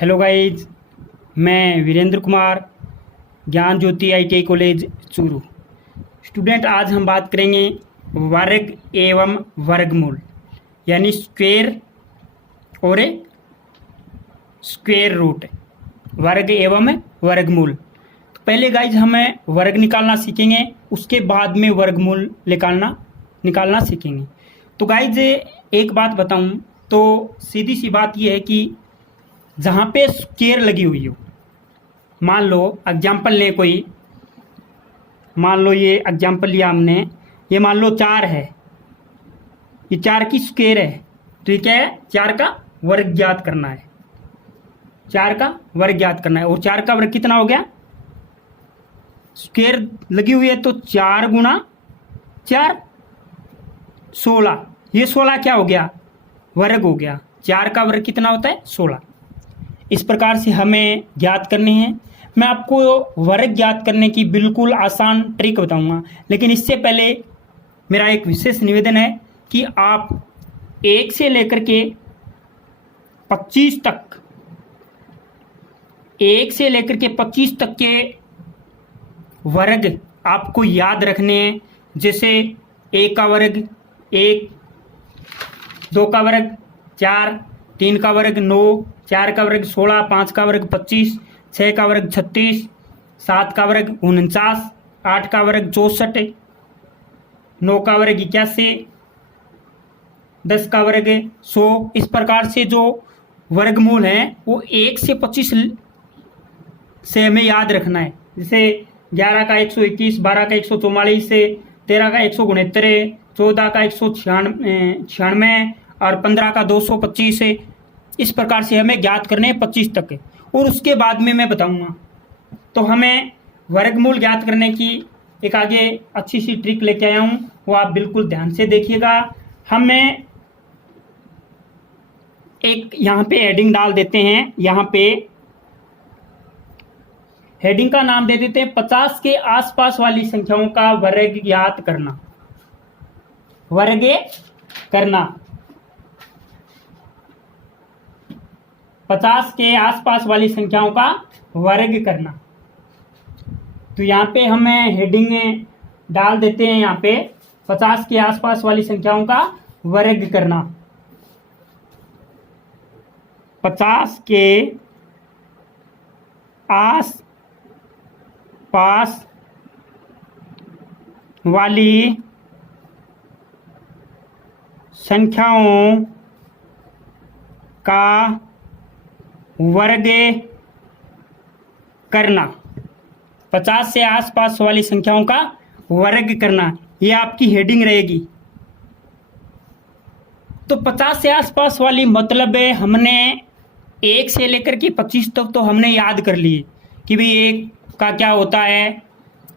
Hello guys, मैं वीरेंद्र कुमार, ज्ञान ज्योति ITI college Churu. Student, आज हम बात करेंगे वर्ग एवं वर्गमूल यानी स्क्वेयर और स्क्वेयर रूट। वर्ग एवं वर्गमूल। तो पहले गाइज हमें वर्ग निकालना सीखेंगे, उसके बाद में वर्गमूल निकालना सीखेंगे। तो गाइज एक बात बताऊं तो सीधी सी बात यह है कि जहाँ पे स्क्वेयर लगी हुई हो, मान लो एग्जाम्पल लें कोई, मान लो ये एग्जाम्पल लिया हमने, ये मान लो 4 है, ये 4 की स्क्वेयर है। तो ये क्या है? 4 का वर्ग ज्ञात करना है। 4 का वर्ग ज्ञात करना है। और 4 का वर्ग कितना हो गया? स्क्वेयर लगी हुई है तो 4 गुणा 4 16। ये 16 क्या हो गया? वर्ग हो गया। 4 का वर्ग कितना होता है? 16। इस प्रकार से हमें ज्ञात करने हैं। मैं आपको वर्ग ज्ञात करने की बिल्कुल आसान ट्रिक बताऊंगा, लेकिन इससे पहले मेरा एक विशेष निवेदन है कि आप 1 से लेकर के 25 तक, 1 से लेकर के 25 तक के वर्ग आपको याद रखने हैं। जैसे 1 का वर्ग 1, 2 का वर्ग 4, 3 का वर्ग 9, 4 का वर्ग 16, 5 का वर्ग 25, 6 का वर्ग 36, 7 का वर्ग 49, 8 का वर्ग 64, 9 का वर्ग 81, 10 का वर्ग 100। इस प्रकार से जो वर्गमूल हैं वो 1 से 25 से हमें याद रखना है। जैसे 11 का 121, 12 का 144, 13 का 169, 14 का 196 और 15 का 225 है। इस प्रकार से हमें ज्ञात करने हैं 25 तक। और उसके बाद में मैं बताऊंगा। तो हमें वर्गमूल ज्ञात करने की एक आगे अच्छी सी ट्रिक लेके आया हूं, वो आप बिल्कुल ध्यान से देखिएगा। हमें एक यहाँ पे हेडिंग डाल देते हैं। यहाँ पे हेडिंग का नाम दे देते हैं 50 के आसपास वाली संख्याओं का वर्ग ज्ञात करना। वर्ग करना 50 के आसपास वाली संख्याओं का वर्ग करना। तो यहाँ पे हमें हेडिंग डाल देते हैं, यहाँ पे 50 के आसपास वाली संख्याओं का वर्ग करना। 50 के आस पास वाली संख्याओं का वर्ग करना। 50 से आसपास वाली संख्याओं का वर्ग करना, ये आपकी हेडिंग रहेगी। तो 50 से आसपास वाली मतलब है हमने 1 से लेकर के 25 तक तो हमने याद कर लिए कि भाई 1 का क्या होता है,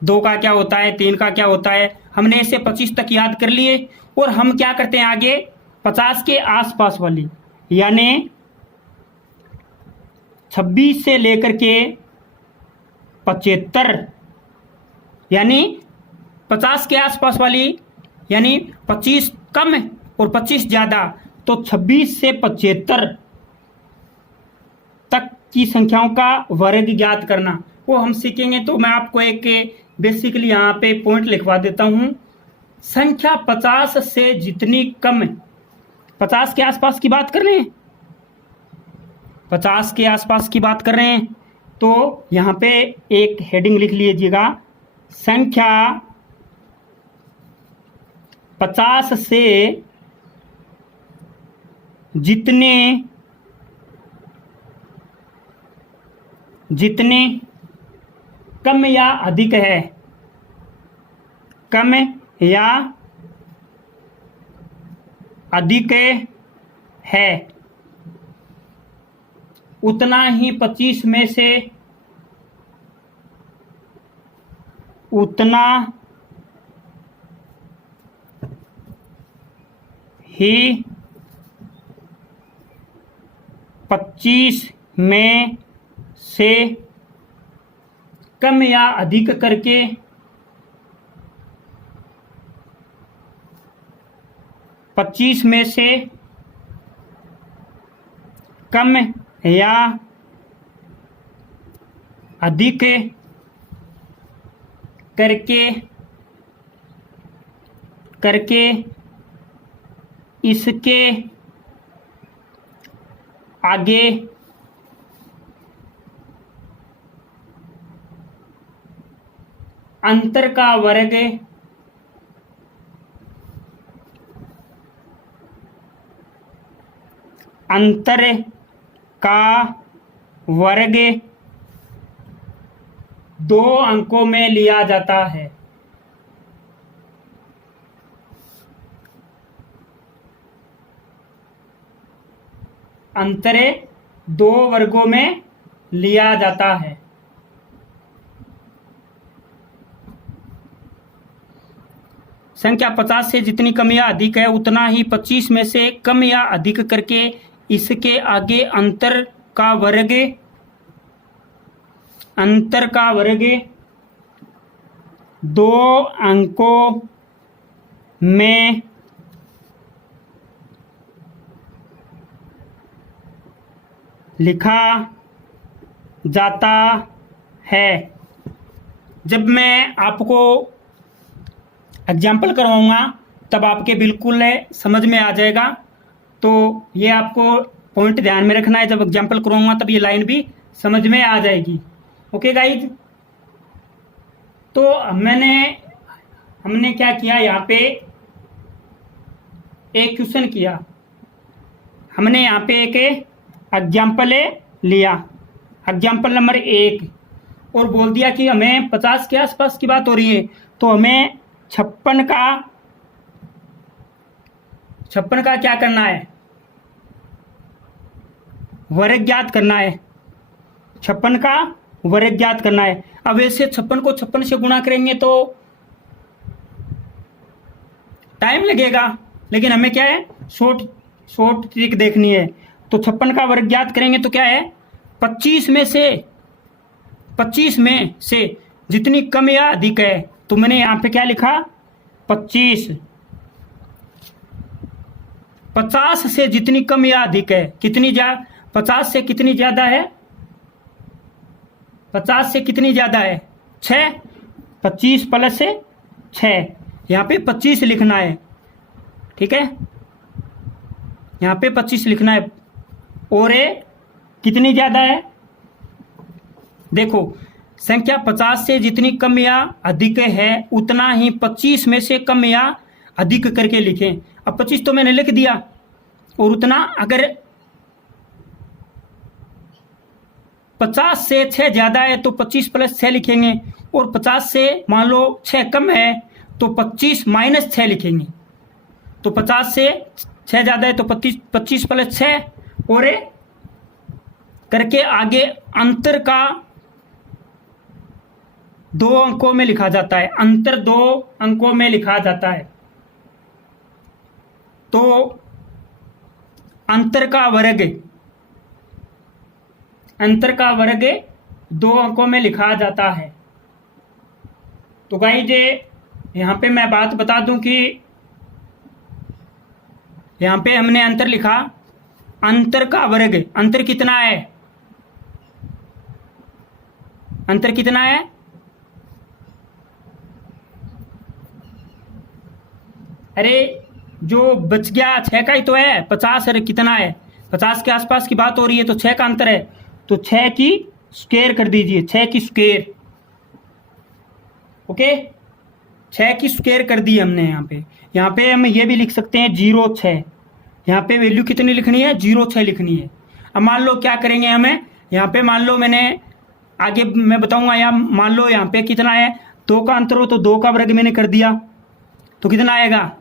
2 का क्या होता है, 3 का क्या होता है। हमने ऐसे 25 तक याद कर लिए। और हम क्या करते हैं आगे? 50 के आसपास वाली यानी 26 से लेकर के 75, यानी 50 के आसपास वाली यानी 25 कम और 25 ज़्यादा, तो 26 से 75 तक की संख्याओं का वर्ग ज्ञात करना वो हम सीखेंगे। तो मैं आपको एक बेसिकली यहाँ पे पॉइंट लिखवा देता हूँ। संख्या 50 से जितनी कम, 50 के आसपास की बात कर रहे हैं, 50 के आसपास की बात कर रहे हैं, तो यहाँ पे एक हेडिंग लिख लीजिएगा, संख्या 50 से जितने कम या अधिक है, कम या अधिक है, उतना ही 25 में से, उतना ही 25 में से कम या अधिक करके 25 में से कम या अधिक करके करके इसके आगे अंतर का वर्ग अंतर का वर्ग 2 अंकों में लिया जाता है। अंतरे 2 वर्गों में लिया जाता है। संख्या 50 से जितनी कम या अधिक है उतना ही 25 में से कम या अधिक करके इसके आगे अंतर का वर्ग 2 अंकों में लिखा जाता है। जब मैं आपको एग्जाम्पल करवाऊंगा तब आपके बिल्कुल समझ में आ जाएगा। तो ये आपको पॉइंट ध्यान में रखना है, जब एग्जाम्पल करवाऊंगा तब ये लाइन भी समझ में आ जाएगी। ओके गाइज, तो हमने क्या किया, यहाँ पे एक क्वेश्चन किया, हमने यहाँ पे एक एग्जाम्पल लिया, एग्जाम्पल नंबर 1, और बोल दिया कि हमें 50 के आसपास की बात हो रही है, तो हमें 56 का क्या करना है, वर्ग ज्ञात करना है। 56 का वर्ग ज्ञात करना है। अब ऐसे 56 को 56 से गुणा करेंगे तो टाइम लगेगा, लेकिन हमें क्या है, शॉर्ट ट्रिक देखनी है। तो 56 का वर्ग ज्ञात करेंगे तो क्या है, 25 में से जितनी कम या अधिक है, तो मैंने यहां पे क्या लिखा, 25। 50 से जितनी कम या अधिक है, 50 से कितनी ज्यादा है, 50 से कितनी ज्यादा है, 6। 25 प्लस 6, यहाँ पे 25 लिखना है, ठीक है, यहाँ पे 25 लिखना है। और ये कितनी ज्यादा है, देखो संख्या 50 से जितनी कम या अधिक है उतना ही 25 में से कम या अधिक करके लिखें। अब 25 तो मैंने लिख दिया, और उतना अगर 50 से 6 ज्यादा है तो 25 प्लस 6 लिखेंगे, और 50 से मान लो 6 कम है तो 25 माइनस 6 लिखेंगे। तो 50 से 6 ज्यादा है तो 25 प्लस 6, और करके आगे अंतर का 2 अंकों में लिखा जाता है, अंतर 2 अंकों में लिखा जाता है। तो अंतर का वर्ग 2 अंकों में लिखा जाता है। तो गाइस यहां पे मैं बात बता दूं कि यहां पे हमने अंतर लिखा, अंतर का वर्ग, अंतर कितना है, अंतर कितना है, अरे जो बच गया 6 का ही तो है, 50 अरे कितना है, 50 के आसपास की बात हो रही है, तो 6 का अंतर है, तो 6 की स्क्वायर कर दीजिए, 6 की स्क्वायर। ओके, 6 की स्क्वायर कर दी हमने। यहाँ पे हम ये भी लिख सकते हैं 0,6, यहाँ पे वैल्यू कितनी लिखनी है, 0,6 लिखनी है। अब मान लो क्या करेंगे, हमें यहाँ पे मान लो, मैंने आगे मैं बताऊंगा, यहाँ मान लो यहाँ पे कितना है, 2 का अंतर हो तो 2 का वर्ग मैंने कर दिया, तो कितना आएगा,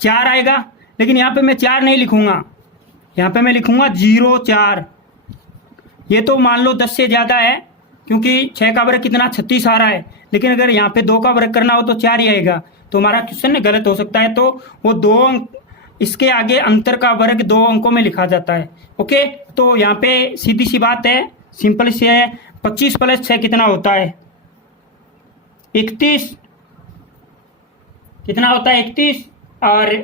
4 आएगा। लेकिन यहाँ पे मैं 4 नहीं लिखूंगा, यहाँ पे मैं लिखूंगा 0,4। ये तो मान लो 10 से ज़्यादा है, क्योंकि 6 का वर्ग कितना, 36 आ रहा है, लेकिन अगर यहाँ पे 2 का वर्ग करना हो तो 4 ही आएगा, तो हमारा क्वेश्चन गलत हो सकता है। तो वो 2 अंक, इसके आगे अंतर का वर्ग 2 अंकों में लिखा जाता है। ओके, तो यहाँ पे सीधी सी बात है, सिंपल सी है, 25 प्लस 6 कितना होता है, 31। कितना होता है, 31, और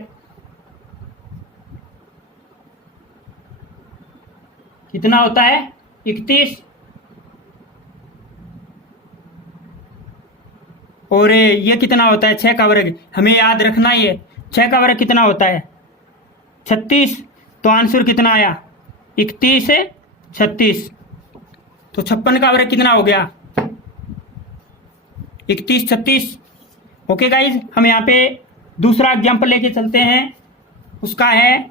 कितना होता है, 31। और ये कितना होता है 6 का वर्ग, हमें याद रखना ही है 6 का वर्ग कितना होता है 36। तो आंसर कितना आया 31 है 36। तो 56 का वर्ग कितना हो गया 31 36। ओके गाइज, हम यहाँ पे दूसरा एग्जाम्पल लेके चलते हैं, उसका है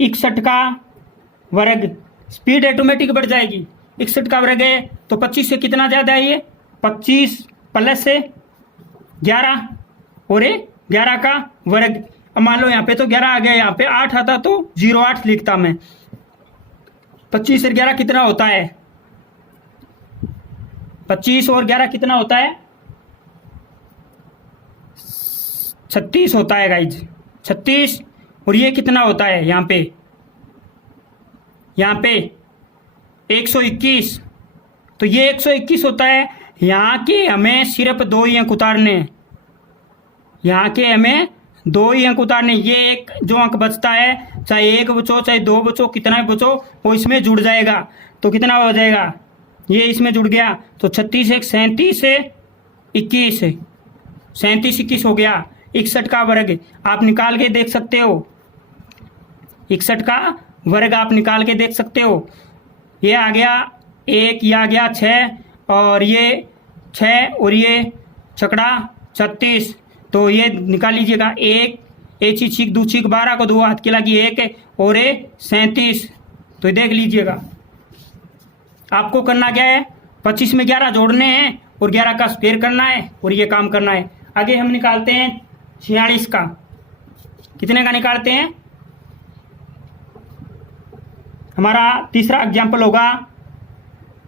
61 का वर्ग। स्पीड ऑटोमेटिक बढ़ जाएगी। 61 का वर्ग है तो 25 से कितना ज़्यादा है ये 25 प्लस से 11 और 11 का वर्ग। अब मान लो यहाँ पे तो 11 आ गया, यहाँ पे 8 आता तो 08 लिखता मैं। 25 और 11 कितना होता है 25 और 11 कितना होता है 36 होता है गाइज 36। और ये कितना होता है यहाँ पे 121। तो ये 121 होता है। यहाँ के हमें सिर्फ 2 ही अंक उतारने हैं, यहाँ के हमें 2 ही अंक उतारने। ये एक जो अंक बचता है चाहे 1 बचो चाहे 2 बचो कितना भी बचो वो इसमें जुड़ जाएगा। तो कितना हो जाएगा ये इसमें जुड़ गया तो 36 एक 37 है 21 है 37 21 हो गया। 61 का वर्ग आप निकाल के देख सकते हो, 61 का वर्ग आप निकाल के देख सकते हो। ये आ गया 1, ये आ गया 6 और ये 6 और ये छकड़ा 36। तो ये निकाल लीजिएगा 1 1 छीक 2 छीक 12 को 2 हाथ की लगी 1 और 37। तो ये देख लीजिएगा आपको करना क्या है 25 में 11 जोड़ने हैं और 11 का स्क्वायर करना है और ये काम करना है। आगे हम निकालते हैं 46 का। कितने का निकालते हैं, हमारा तीसरा एग्जाम्पल होगा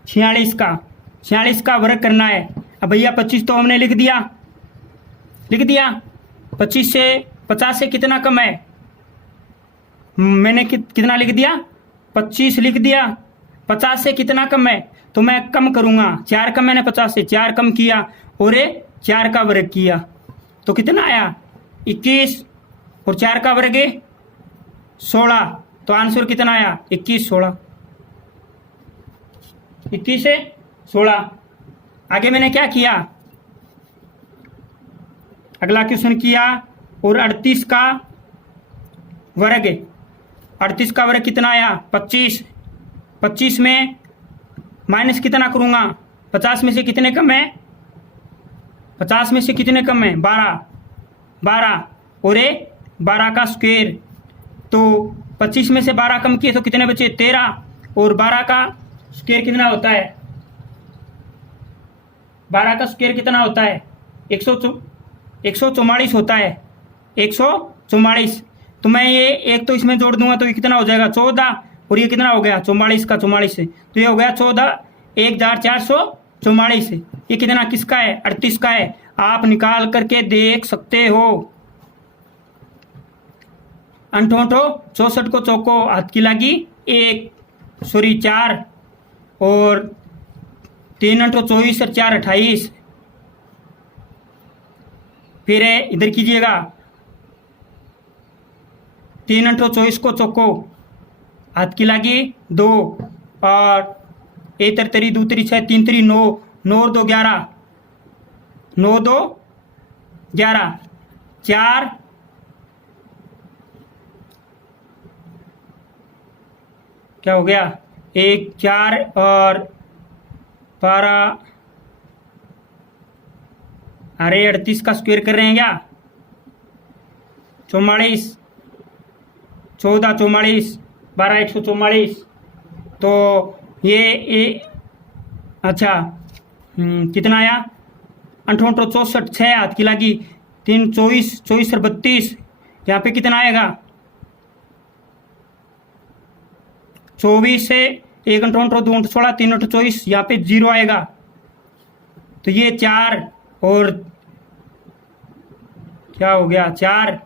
46 का। 46 का वर्ग करना है। अब भैया 25 तो हमने लिख दिया 25 से 50 से कितना कम है, मैंने कितना लिख दिया 25 लिख दिया। 50 से कितना कम है तो मैं कम करूंगा 4 का, मैंने 50 से 4 कम किया और 4 का वर्ग किया तो कितना आया 21 और 4 का वर्ग 16। तो आंसर कितना आया 21 16 21 से 16। आगे मैंने क्या किया, अगला क्वेश्चन किया और 38 का वर्ग 38 का वर्ग कितना आया 25। 25 में माइनस कितना करूंगा 50 में से कितने कम है 50 में से कितने कम है 12 और 12 का स्क्वायर। तो 25 में से 12 कम किए तो कितने बचे 13 और 12 का स्क्वायर कितना होता है 12 का स्क्वायर कितना होता है 144 होता है 144। तो मैं ये एक तो इसमें जोड़ दूंगा तो ये कितना हो जाएगा 14 और ये कितना हो गया 44 का 44 से तो ये हो गया 14 1444। ये कितना किसका है 38 का है। आप निकाल करके देख सकते हो। 64 को चौको हाथ की लगी 4 और 3 24 और 4 28। फिर इधर कीजिएगा 3 24 को चौको हाथ की लगी 2 और 1 तरी 2 तरी 6 3 तरी 9 9 और 2 11 9 2 11 4 क्या हो गया 1 4 और 12। अरे 38 का स्क्वायर कर रहे हैं क्या 44 14 44 12 144। तो ये अच्छा कितना आया 68 64 6 हाथ की लगी 3 24 24 और 32। यहाँ पे कितना आएगा 24 से 1 2 16 3 24 यहाँ पे 0 आएगा। तो ये 4 और क्या हो गया 4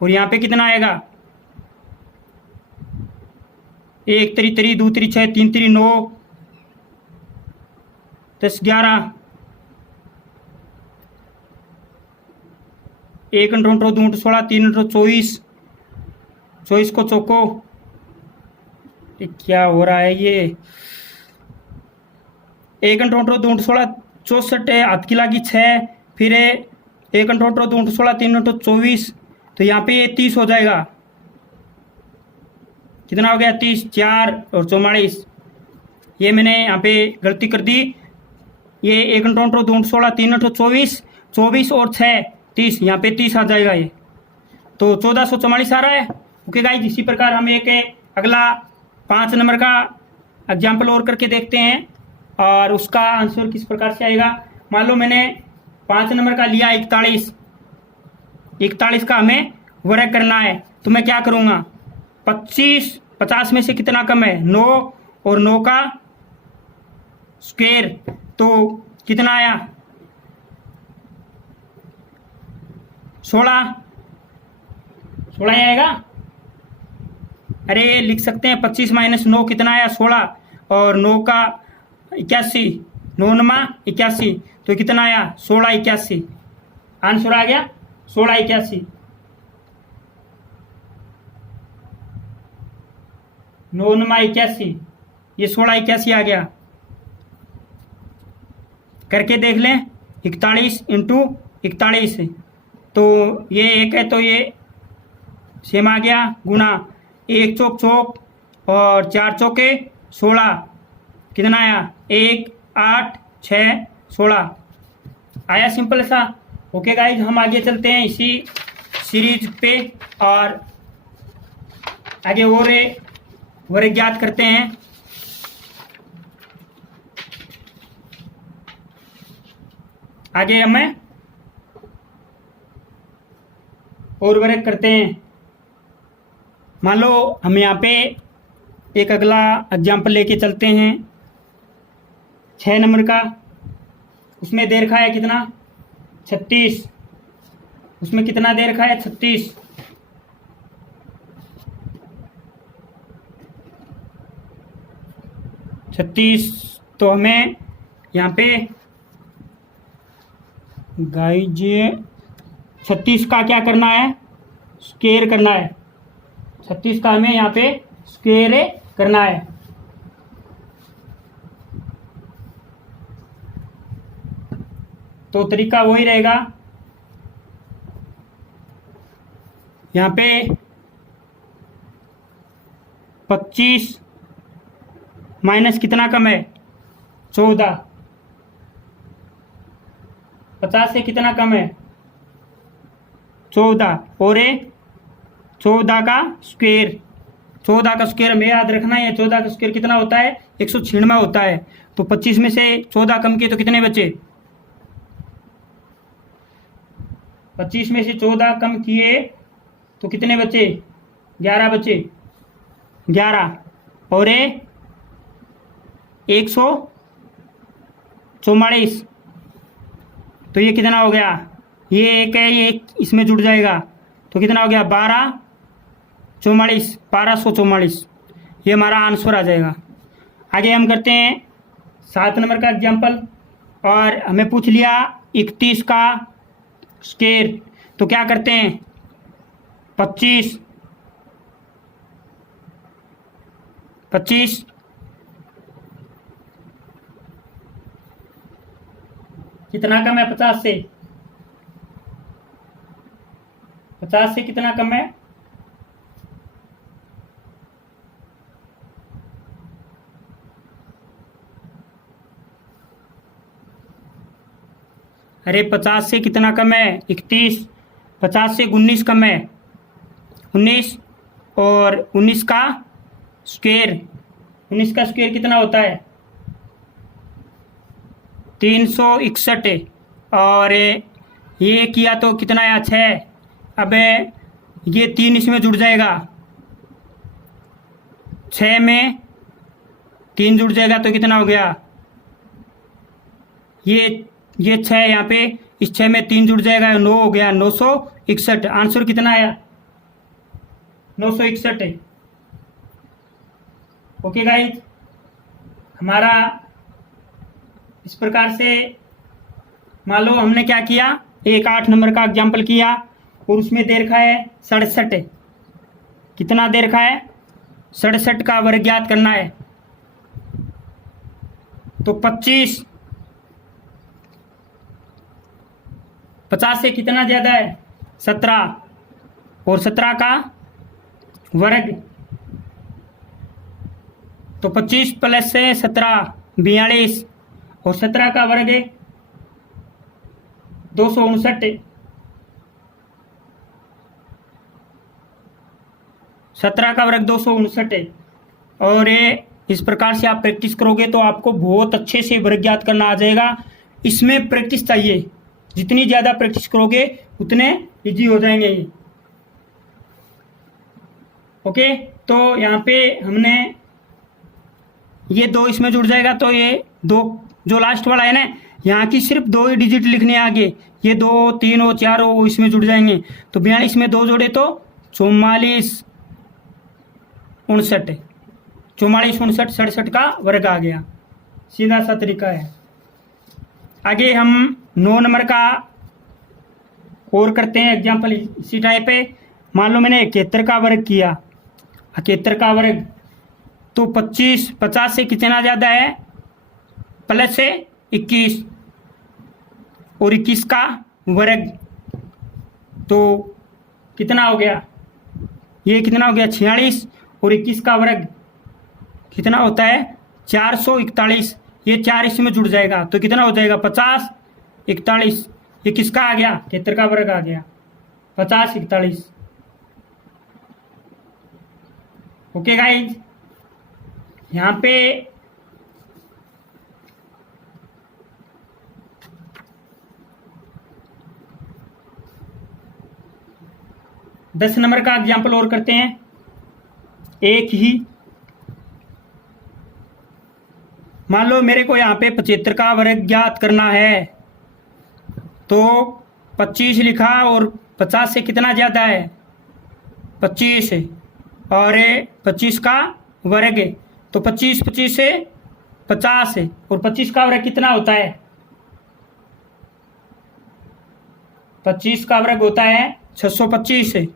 और यहाँ पे कितना आएगा 1 तरी तरी 2 तरी 6 3 तरी 9 10 11 1 2 16 3 24 24 को चौको। क्या हो रहा है ये 1 2 16 64 है, हाथ की लागी 6, फिर 1 अंठो 2 अंठो 16, 3 अंठो 24, तो यहाँ पे ये 30 हो जाएगा। कितना हो गया 30, 4 और 44। ये मैंने यहाँ पे गलती कर दी। ये 1 अंठो 2 अंठो 16, 3 अंठो 24, 24 और 6 30, यहाँ पे 30 आ जाएगा ये, तो 1444 आ रहा है। ओके गाइस, इसी प्रकार हम एक अगला 5 नंबर का एग्जाम्पल और करके देखते हैं और उसका आंसर किस प्रकार से आएगा। मान लो मैंने 5 नंबर का लिया 41, 41 का हमें वर्ग करना है, तो मैं क्या करूँगा, 50 में से कितना कम है 9, और 9 का स्क्वायर, तो कितना आया 16 आएगा। अरे लिख सकते हैं 25 - 9 कितना आया 16, और 9 का 81, 9 नमा 81, तो कितना आया 16 81, आंसर आ गया 16 81। 9 नमा 81, ये 16 81 आ गया। करके देख लें, 41 × 41, तो ये 1 है तो ये सेम आ गया, गुना 1 चौक चौक और 4 चौके 16, कितना आया 1 8 6 16 आया, सिंपल सा। ओके गाइज, हम आगे चलते हैं इसी सीरीज पे और आगे और वर्ग ज्ञात करते हैं। आगे हमें और वर्ग करते हैं। मान लो हम यहाँ पे एक अगला एग्जाम्पल लेके चलते हैं 6 नंबर का, उसमें दे रखा है कितना 36, उसमें कितना दे रखा है 36, तो हमें यहाँ पे गाइज 36 का क्या करना है, स्क्वायर करना है। 36 का हमें यहाँ पे स्क्वायर करना है। तो तरीका वही रहेगा, यहाँ पे 25 माइनस कितना कम है 14, 50 से कितना कम है 14, और 14 का स्क्वायर, 14 का स्क्वायर हमें याद रखना है। 14 का स्क्वायर कितना होता है 196 होता है। तो 25 में से 14 कम किए तो कितने बचे, 25 में से 14 कम किए तो कितने बचे 11 बचे, 11 और 144, तो ये कितना हो गया, ये एक है, ये एक इसमें जुड़ जाएगा, तो कितना हो गया 1244, ये हमारा आंसर आ जाएगा। आगे हम करते हैं 7 नंबर का एग्जाम्पल, और हमें पूछ लिया 31 का स्क्वायर, तो क्या करते हैं 25 कितना कम है 50 से, 50 से कितना कम है, अरे 50 से कितना कम है 31, 50 से 19 कम है 19, और 19 का स्क्वायर, 19 का स्क्वायर कितना होता है 361, और ये किया तो कितना आया 6, अब ये 3 इसमें जुड़ जाएगा, 6 में 3 जुड़ जाएगा तो कितना हो गया, ये 6 यहाँ पे, इस 6 में 3 जुड़ जाएगा 9 हो गया 961, आंसर कितना आया 961। ओके गाइज, हमारा इस प्रकार से मान लो हमने क्या किया, एक 8 नंबर का एग्जाम्पल किया और उसमें दे रखा है 67, कितना दे रखा है 67 का वर्ग ज्ञात करना है। तो 25 50 से कितना ज़्यादा है? 17, और 17 का वर्ग, तो 25 प्लस से 17 42, और 17 का वर्ग है 259, 17 का वर्ग 259। और ये इस प्रकार से आप प्रैक्टिस करोगे तो आपको बहुत अच्छे से वर्ग ज्ञात करना आ जाएगा। इसमें प्रैक्टिस चाहिए, जितनी ज़्यादा प्रैक्टिस करोगे उतने इजी हो जाएंगे ये। ओके, तो यहाँ पे हमने ये 2 इसमें जुड़ जाएगा, तो ये 2 जो लास्ट वाला है ना, यहाँ की सिर्फ 2 ही डिजिट लिखने आगे, ये 2 3 और 4 वो इसमें जुड़ जाएंगे। तो 42 में 2 जोड़े तो 44 59, 44 59 67 का वर्ग आ गया। सीधा सा तरीका है। आगे हम 9 नंबर का और करते हैं एग्जाम्पल इसी टाइप पे। मान लो मैंने 71 का वर्ग किया, 71 का वर्ग, तो 50 से कितना ज़्यादा है? प्लस से 21, और 21 का वर्ग, तो कितना हो गया? ये कितना हो गया? 46, और 21 का वर्ग कितना होता है? 441। ये 4 इसमें जुड़ जाएगा तो कितना हो जाएगा? 50 41। ये किसका आ गया? 73 का वर्ग आ गया, 50 41। ओके गाइज, यहाँ पे दस नंबर का एग्जाम्पल और करते हैं। एक ही मान लो मेरे को यहाँ पे 75 का वर्ग ज्ञात करना है, तो 25 लिखा और 50 से कितना ज़्यादा है? 25 है, और 25 का वर्ग है, तो 25 से 50 है, और 25 का वर्ग कितना होता है? 25 का वर्ग होता है 625 है,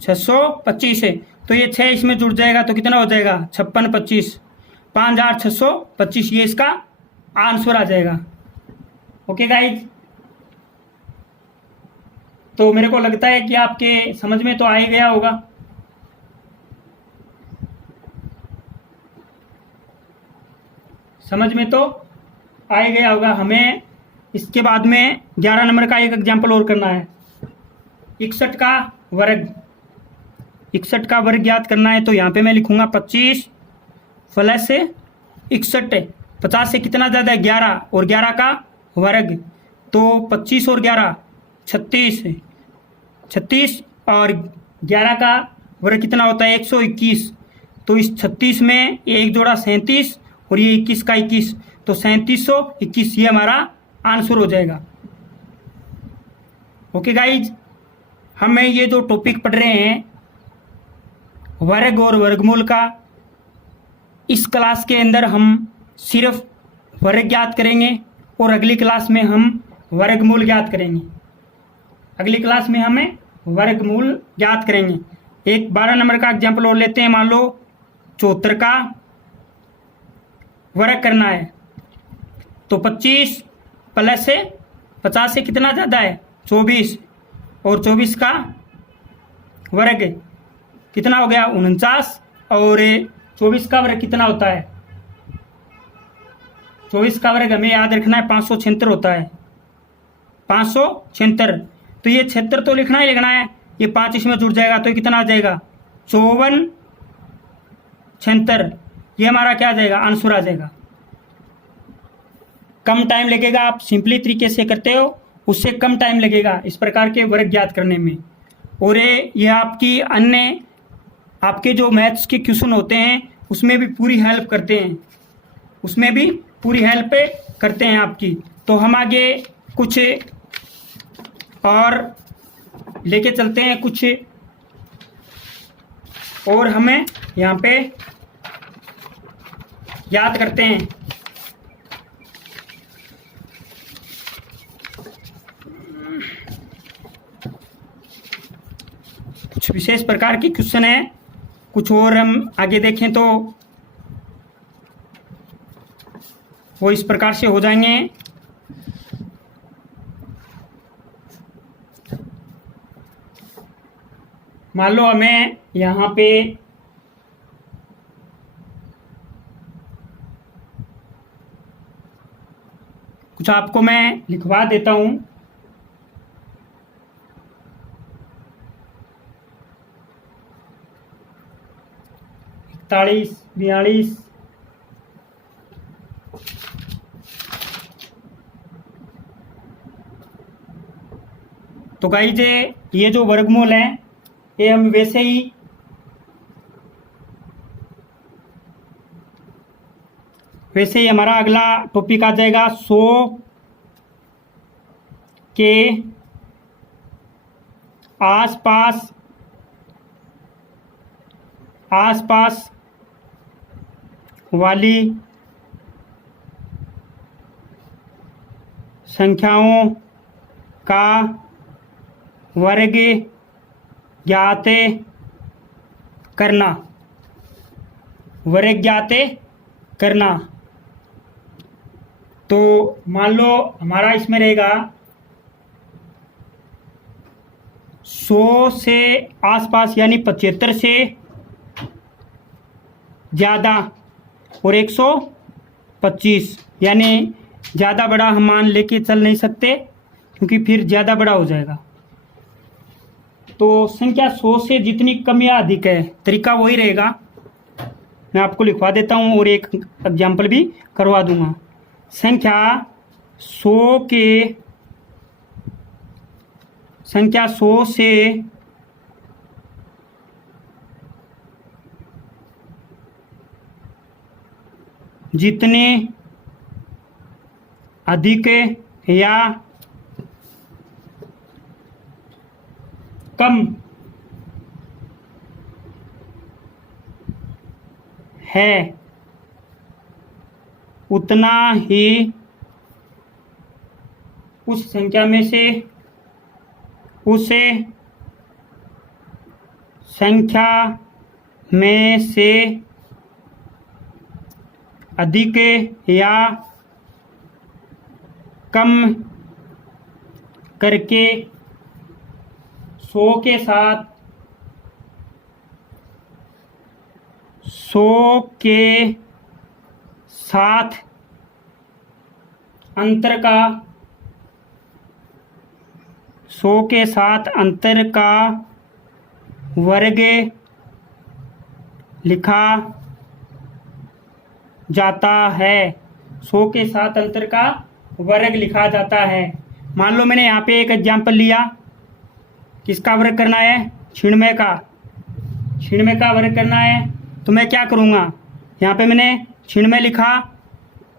625 है, तो ये 6 इसमें जुड़ जाएगा तो कितना हो जाएगा? 56 25, 5625, ये इसका आंसर आ जाएगा। ओके गाइज, तो मेरे को लगता है कि आपके समझ में तो आ ही गया होगा। समझ में तो आ ही गया होगा। हमें इसके बाद में 11 नंबर का एक एग्जाम्पल और करना है। 61 का वर्ग, 61 का वर्ग ज्ञात करना है, तो यहाँ पे मैं लिखूंगा 25 प्लस 61, 50 से कितना ज़्यादा है? 11, और 11 का वर्ग, तो 25 और 11 36 है, 36, और 11 का वर्ग कितना होता है? 121। तो इस 36 में एक जोड़ा 37, और ये 21 का 21, तो 3721, ये हमारा आंसर हो जाएगा। ओके गाइज, हमें ये जो टॉपिक पढ़ रहे हैं वर्ग और वर्गमूल का, इस क्लास के अंदर हम सिर्फ वर्ग ज्ञात करेंगे, और अगली क्लास में हम वर्गमूल ज्ञात करेंगे। अगली क्लास में हमें वर्गमूल ज्ञात करेंगे। एक 12 नंबर का एग्जाम्पल और लेते हैं। मान लो 74 का वर्ग करना है, तो 25 प्लस 50 से कितना ज़्यादा है? 24, और 24 का वर्ग कितना हो गया? 49, और 24 का वर्ग कितना होता है? 24 का वर्ग हमें याद रखना है 576 होता है, 576। तो ये 76 तो लिखना ही लिखना है, ये 5 इसमें जुड़ जाएगा तो कितना आ जाएगा? 54 76। ये हमारा क्या आ जाएगा? आंसर आ जाएगा। कम टाइम लगेगा, आप सिंपली तरीके से करते हो उससे कम टाइम लगेगा इस प्रकार के वर्ग ज्ञात करने में। और ये आपकी अन्य आपके जो मैथ्स के क्वेश्चन होते हैं उसमें भी पूरी हेल्प करते हैं, उसमें भी पूरी हेल्प करते हैं आपकी। तो हम आगे कुछ और लेके चलते हैं, कुछ और हमें यहाँ पे याद करते हैं। कुछ विशेष प्रकार के क्वेश्चन है, कुछ और हम आगे देखें तो वो इस प्रकार से हो जाएंगे। मान लो हमें यहाँ पे कुछ आपको मैं लिखवा देता हूँ। इकतालीस, 42, तो गाइज ये जो वर्गमूल है ये हम वैसे ही हमारा अगला टॉपिक आ जाएगा 100 के आसपास वाली संख्याओं का वर्ग ज्ञात करना। तो मान लो हमारा इसमें रहेगा 100 से आसपास यानी 75 से ज़्यादा और 125 यानी ज़्यादा बड़ा हम मान लेके चल नहीं सकते क्योंकि फिर ज़्यादा बड़ा हो जाएगा। तो संख्या 100 से जितनी कम या अधिक है तरीका वही रहेगा। मैं आपको लिखवा देता हूँ और एक एग्जाम्पल भी करवा दूंगा। संख्या 100 से जितने अधिक या कम है उतना ही उस संख्या में से अधिक या कम करके 100 के साथ अंतर का वर्ग लिखा जाता है। 100 के साथ अंतर का वर्ग लिखा जाता है। मान लो मैंने यहाँ पे एक एग्जाम्पल लिया, किसका वर्ग करना है? 96 का। 96 का वर्ग करना है तो मैं क्या करूँगा, यहाँ पे मैंने 96 लिखा,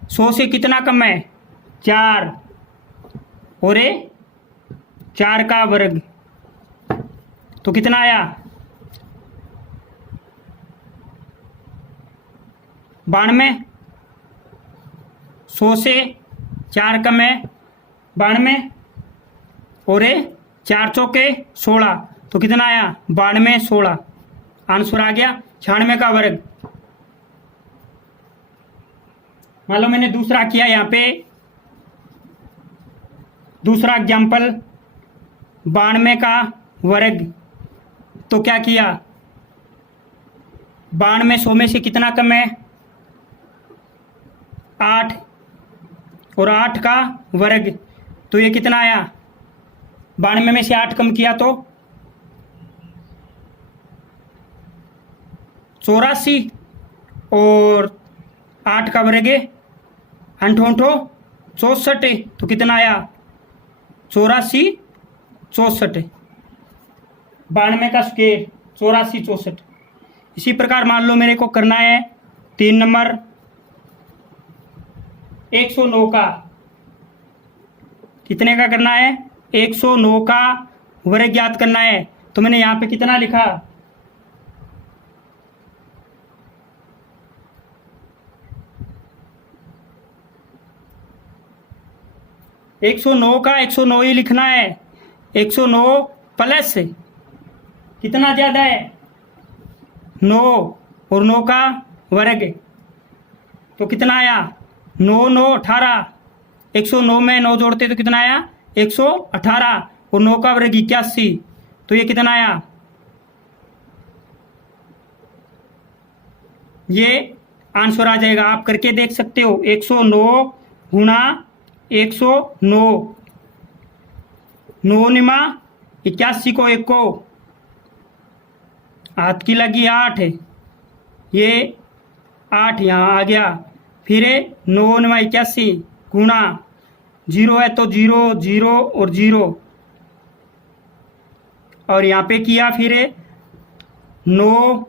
100 से कितना कम है? 4 और 4 का वर्ग तो कितना आया? 92। 100 से 4 कम है 92 और 4 चौके 16 तो कितना आया? 92, 16 आंसर आ गया। 96 का वर्ग। मान लो मैंने दूसरा किया, यहाँ पे दूसरा एग्जाम्पल 92 का वर्ग। तो क्या किया? 92 100 में से कितना कम है? 8 और 8 का वर्ग तो ये कितना आया? 92 में से 8 कम किया तो 84 और 8 का वर्ग 64 तो कितना आया? 84, 64। 92 का स्क्वायर 84, 64। इसी प्रकार मान लो मेरे को करना है 3 नंबर 109 का। कितने का करना है? 109 का वर्ग ज्ञात करना है। तो मैंने यहाँ पे कितना लिखा? 109 का 109 ही लिखना है। 109 प्लस कितना ज़्यादा है? 9 और 9 का वर्ग तो कितना आया? 9, 9, 18। 109 में 9 जोड़ते तो कितना आया? 118 और 9 का वर्ग 81 तो ये कितना आया? ये आंसर आ जाएगा। आप करके देख सकते हो। 109 गुणा 109, 9 निमा 81 को 1 को हाथ की लगी 8 है, ये 8 यहाँ आ गया। फिर 9 निमा 81 गुणा 0 है तो 0 0 और 0, और यहाँ पे किया फिर 9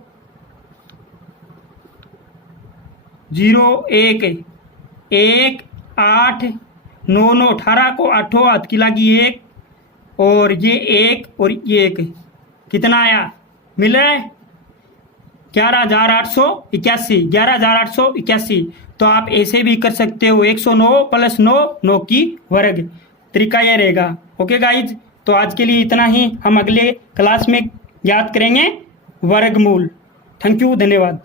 0 1 1 8 9 9 18 को 8 हाथ की लगी 1, और ये 1 और ये 1, कितना आया? मिल रहा है 11,881, 11,881। तो आप ऐसे भी कर सकते हो, 109 + 9, 9 की वर्ग। तरीका यह रहेगा। ओके गाइज, तो आज के लिए इतना ही। हम अगले क्लास में याद करेंगे वर्गमूल। थैंक यू, धन्यवाद।